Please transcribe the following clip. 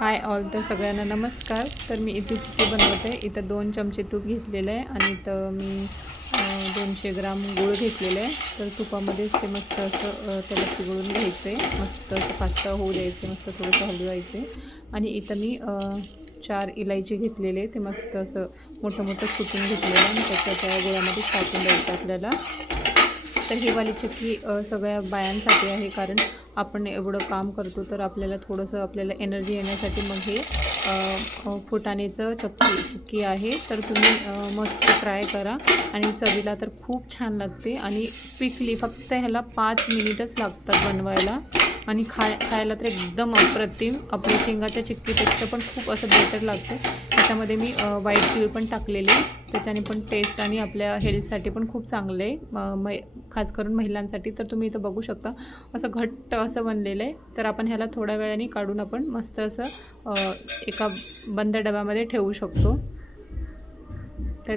Hi all, तर सगळ्यांना नमस्कार। तर मी इथे चिक्की बनवते। इथं 2 चमचे तूप घेतलेलं आहे आणि इथं मी 200 ग्राम गूळ घेतलेलं आहे। तर तुपामध्येच ते मस्त असं त्याला पिघळून घ्यायचं आहे, मस्त असं पातळ होऊ द्यायचं, मस्त थोडंसं हलवायचं आहे। आणि इथं मी 4 इलायची घेतलेले, ते मस्त असं मोठं मोठं कुटून घेतलेलं आणि त्याच्या त्या गुळामध्ये टाकून द्यायचं आपल्याला। तर ही वाली चिक्की सगळ्या बायांसाठी आहे, कारण आपण एवढं काम करतो तर आपल्याला थोडंसं आपल्याला एनर्जी येण्यासाठी मग हे फुटाण्याचं चिक्की आहे। तर तुम्ही मस्त ट्राय करा आणि चवीला तर खूप छान लागते आणि क्विकली फक्त ह्याला 5 मिनिटच लागतात बनवायला आणि खायला तर एकदम अप्रतिम, आपल्या शेंगाच्या चिक्कीपेक्षा पण खूप असं बेटर लागते। त्याच्यामध्ये मी व्हाईट तीळ पण टाकलेले, त्याच्याने पण टेस्ट आणि आपल्या हेल्थसाठी पण खूप चांगलं आहे, खास करून महिलांसाठी। तर तुम्ही इथं बघू शकता असं घट्ट असं बनलेलं आहे। तर आपण ह्याला थोड्या वेळाने काढून आपण मस्त असं एका बंद डब्यामध्ये ठेवू शकतो। तर